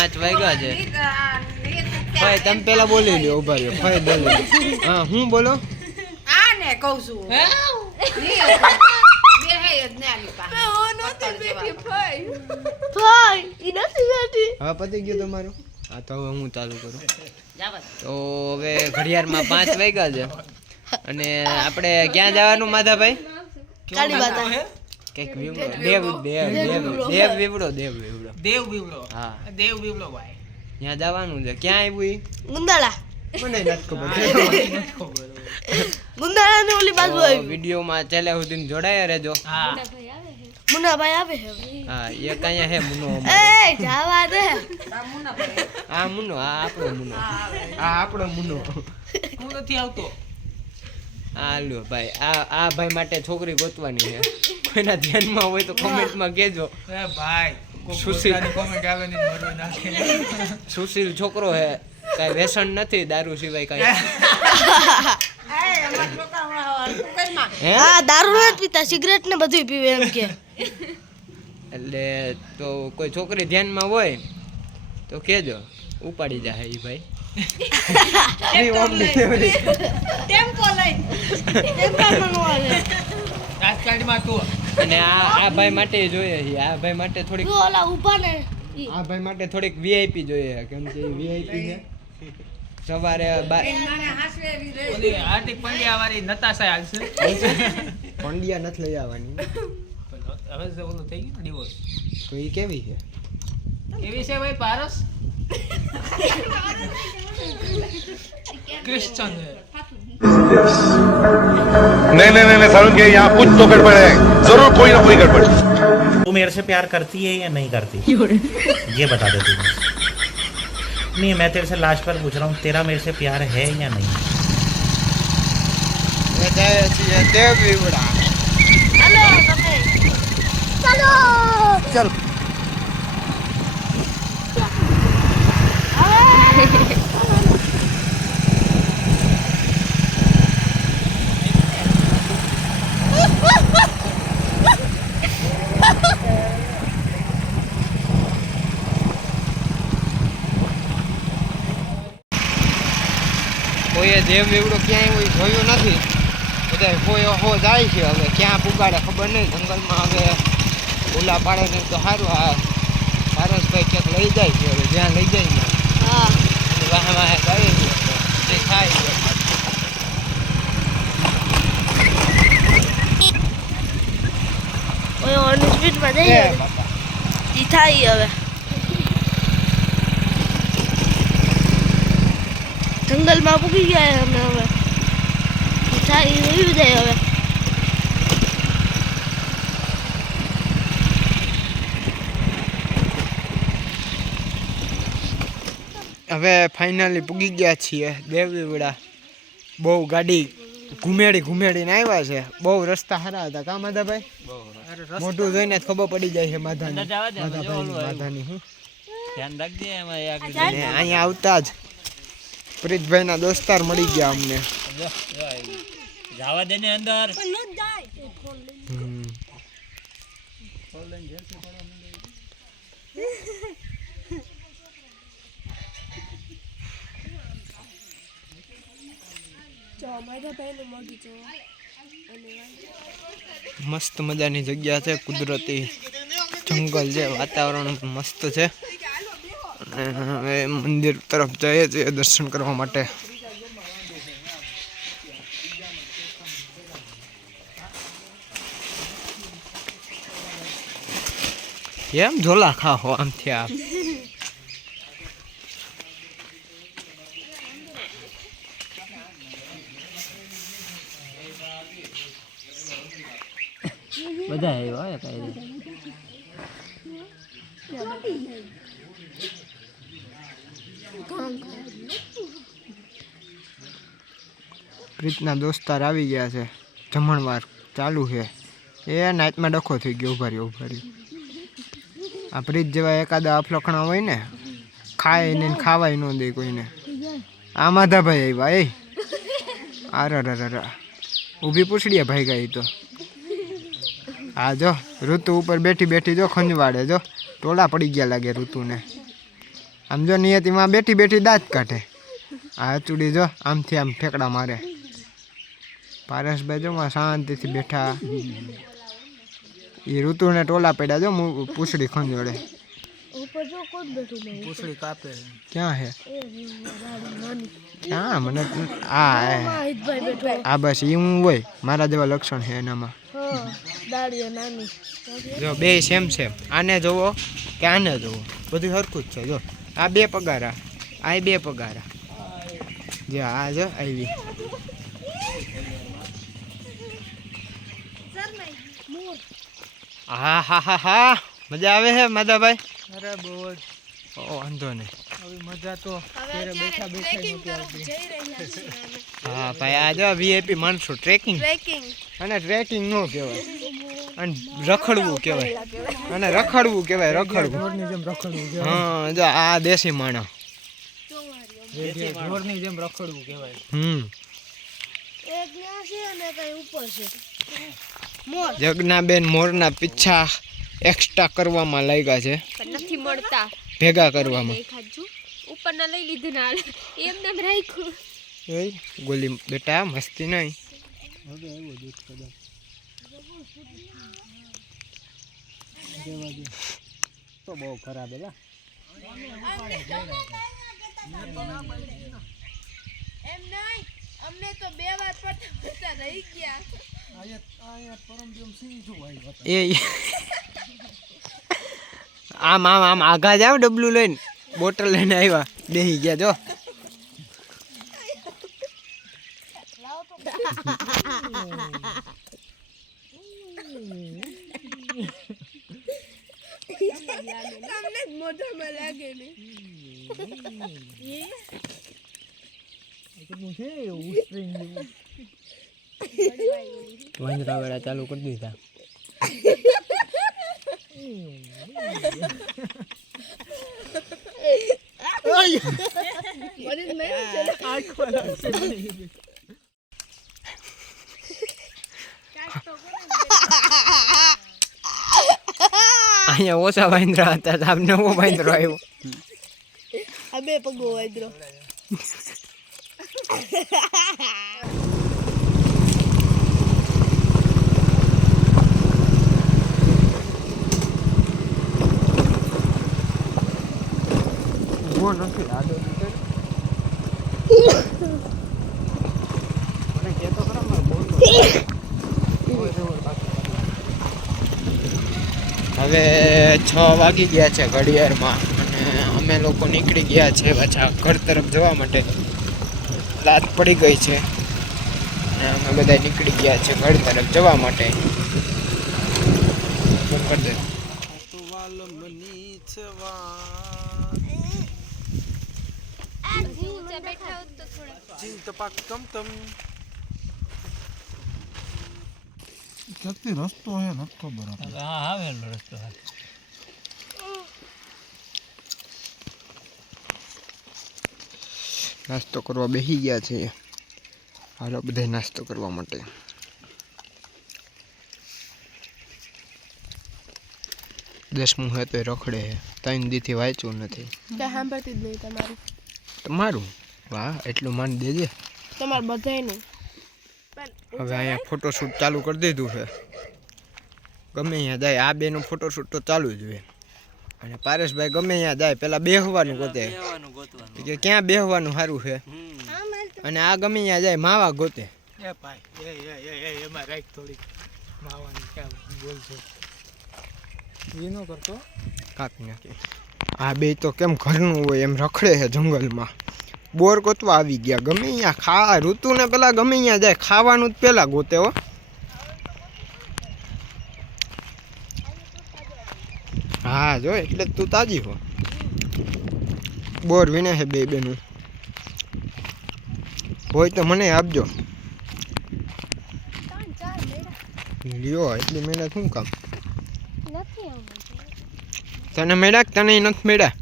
5 વાગ્યા છે ભાઈ તમે પેલા બોલી લ્યો ઉભા રહ્યો ભાઈ બોલો હા હું બોલો આને કહું છું હા પતી ગયું તમારું હા તો હવે હું ચાલુ કરું તો હવે ઘડિયાળમાં 5 વાગ્યા છે અને આપણે ક્યાં જવાનું માધાભાઈ કઈક દેવ વિવડો હા દેવ બીવડો ભાઈ ત્યાં જવાનું છે ક્યાં આવ્યું ગુંદાળા મને નથી ખબર ગુંદાળાની ઓલી બાજુ આવી વિડીયોમાં છેલ્લે સુધી જોડાયા રહેજો હા મુન્નાભાઈ આવે છે હા એ કયા હે મુનો એ જાવા દે આ મુનો આ આપણો મુનો હું નથી આવતો આ લ્યો ભાઈ આ ભાઈ માટે છોકરી ગોતવાની છે કોઈના ધ્યાનમાં હોય તો કોમેન્ટમાં કહેજો એ ભાઈ સુશીલ કોમેન્ટ આવે ને મરવા નાખે સુશીલ છોકરો હે કાંઈ વ્યસન નથી દારૂ સિવાય કાંઈ હે હા દારૂ નથી પીતા સિગરેટ ને બધું પીવે એમ કે એટલે તો કોઈ છોકરી ધ્યાનમાં હોય તો કહેજો ઉપાડી જાય એ ભાઈ રાજકારણમાં તું અને આ ભાઈ માટે જોઈએ છે આ ભાઈ માટે થોડીક ઓલા ઊભા ને આ ભાઈ માટે થોડીક વીઆઈપી જોઈએ કેમ કે વીઆઈપી છે સવારે ઓલી હાર્દિક પંડ્યા વાળી નતાશા હાલશે પંડ્યા નથી લઈ આવવાની હવે જે ઓલું થઈ ગયું ડિવોર્સ તો એ કેવી છે એવી છે ભાઈ પારસ क्रिश्चियन है नहीं नहीं नहीं सारुण के यहाँ कुछ तो गड़बड़ है जरूर कोई ना कोई गड़बड़ तू मेरे से प्यार करती है या नहीं करती ये बता दे तू नहीं मैं तेरे से लास्ट पर पूछ रहा हूँ तेरा मेरे से प्यार है या नहीं દેવ વિવડા હાલો તમે ચાલો ચલ કોઈએ દેવ વિવડો ક્યાંય હોય જોયું નથી બધા કોઈ હો જાય છે હવે ક્યાં પુગાડે ખબર નહીં જંગલમાં હવે ઓલા પાડે નહીં તો સારું આ પારસભાઈ ક્યાંક લઈ જાય છે હવે જ્યાં લઈ જાય ને હા વાહ વાહ જાય છે જે થાય છે ઓય ઓન સ્પીડ માં જઈએ ઈ થાય હવે જંગલમાં પૂગી ગયા અમે હવે ઈ થાય રહ્યું જાય હવે હવે ફાઇનલી પૂગી ગયા છીએ દેવવીવડા બહુ ગાડી ઘુમેડીને આવ્યા છે બહુ રસ્તા સારા હતા કા માધાભાઈ મોટું જોઈને જ ખબર પડી જાય છે માધાની હું ધ્યાન રાખજે એમાં અહીંયા આવતા જ પ્રીતભાઈના દોસ્તાર મળી ગયા અમને જવા દે ને અંદર મસ્ત મજાની જગ્યા છે કુદરતી જંગલ છે વાતાવરણ મસ્ત છે અને હવે મંદિર તરફ જઈએ છીએ દર્શન કરવા માટે એમ ઝોલા ખાઓ આમથી આપ બધા આવ્યા કઈ પ્રીતના દોસ્તાર આવી ગયા છે જમણવાર ચાલુ છે એ નાઇટમાં ડખો થઈ ગયો ઉભા રહ્યો આ પ્રીત જેવા એકાદા અફલખણા હોય ને ખાય ને ખાવાય ન દે કોઈને આ માધાભાઈ આવ્યા આરા ઊભી પૂછડીએ ભાઈ ગઈ તો હા જો ઋતુ ઉપર બેઠી જો ખંજવાડે જો ટોળા પડી ગયા લાગે ઋતુને આમ જો નિયતિમાં બેઠી બેઠી દાંત કાઢે. આ ચૂડી જો આમથી આમ ઠેકડા મારે. પારસભાઈ જો માં શાંતિથી બેઠા. એ ઋતુને ટોલા પડ્યા જો પૂછડી ખંજોડે. ઉપર જો કોણ બેઠું નહીં પૂછડી કાપે. ક્યાં હે? એ નાની હા મને હિતભાઈ બેઠો. આ બસ એ હું હોય મારા જેવા લક્ષણ છે એનામાં. હા દાડીઓ નાની જો બે સેમ સેમ. આને જોવો કે આને જોવો બધું સરખું જ છે. જો આ બે પગારા, આ બે પગારા. જો આ જો આવી. હા હા હા હા મજા આવે છે માધાભાઈ? અરે બહુ જ. ઓ વાંધો નહીં. આવી મજા તો ઘરે બેઠા બેઠા નહોતી આવતી. હા ભાઈ આ જો વીઆઈપી માણસો ટ્રેકિંગ અને ટ્રેકિંગ નો કહેવાય અને રખડવું કહેવાય અને રખડવું કહેવાય રખડવું. ઢોરની જેમ રખડવું કહેવાય. હા જો આ દેશી માણસ. ઢોરની જેમ રખડવું કહેવાય. એક ત્યાં છે અને કઈ ઉપર છે. જગનાબેન મોરના પીછા એક્સ્ટ્રા કરવામાં લાગ્યા છે. પણ નથી મળતા ભેગા કરવામાં. ખાજુ ઉપરના લઈ લીધું ના એમને એમ રાખ્યું. ઓય ગોલી બેટા મસ્તી નહીં. તો બહુ ખરાબ એલા. એમ નહીં અમને તો 2 વાર પડતા રહી ગયા. એ આમ આમ આમ આગા જાવ ડબલું લઈને બોટલ લઈને આવ્યા બેહી ગયા જો. તમને જ મોઢામાં લાગે ને. વાંદરા વેળા ચાલુ કરી દીધા. અહીંયા ઓછા વાંદરા હતા તો આમ નવો વાંદરો આવ્યો. આ બે પગો વાયદ્રો. ઉભો નથી આડો મને કહેતો ખરા મારે બોલતો. હવે 6 વાગી ગયા છે ઘડિયાળમાં અને અમે લોકો નીકળી ગયા છે પાછા ઘર તરફ જવા માટે. રાત પડી ગઈ છે અને અમે બધા નીકળી ગયા છે ઘર તરફ જવા માટે. બંધ કરી દે. બેઠા હોત તો થોડા રસ્તો હે નથી ખબર. હા આવેલો રસ્તો. નાસ્તો કરવા બેસી ગયા છે. હાલો બધા નાસ્તો કરવા માટે. દસમું હે તો રખડે છે. 3 દીથી વાંચ્યું નથી. કઈ સાંભળતી જ નહીં તમારું. તમારું વાહ એટલું માન દેજે. તમારે બધાય નહીં. હવે અહીંયા ફોટોશૂટ ચાલુ કરી દીધું છે. ગમે અહીંયા જાય આ બેનું ફોટોશૂટ તો ચાલુ જ હોય. અને પારેશભાઈ ગમે અહીંયા જાય પેલા બેહવાનું ગોતે કે ક્યાં બેહવાનું સારું છે. અને આ ગમે અહીંયા જાય માવા ગોતે. એ ભાઈ એમાં રાખ થોડી માવાની ક્યાં બોલશો એ ન કરતો. કાપી નાખી. આ બે તો કેમ ઘરનું હોય એમ રખડે છે જંગલમાં. બોર ગોતવા આવી ગયા. ગમે અહીંયા ઋતુને પેલા ગમે અહીંયા જાય ખાવાનું જ પેલા ગોતે હો. હા જો એટલે તું તાજી હો. બોર વીણે છે બે બેનું. હોય તો મને આપજો. લ્યો એટલી મહેનત શું કામ? તને મેળા તને નથી મેળા.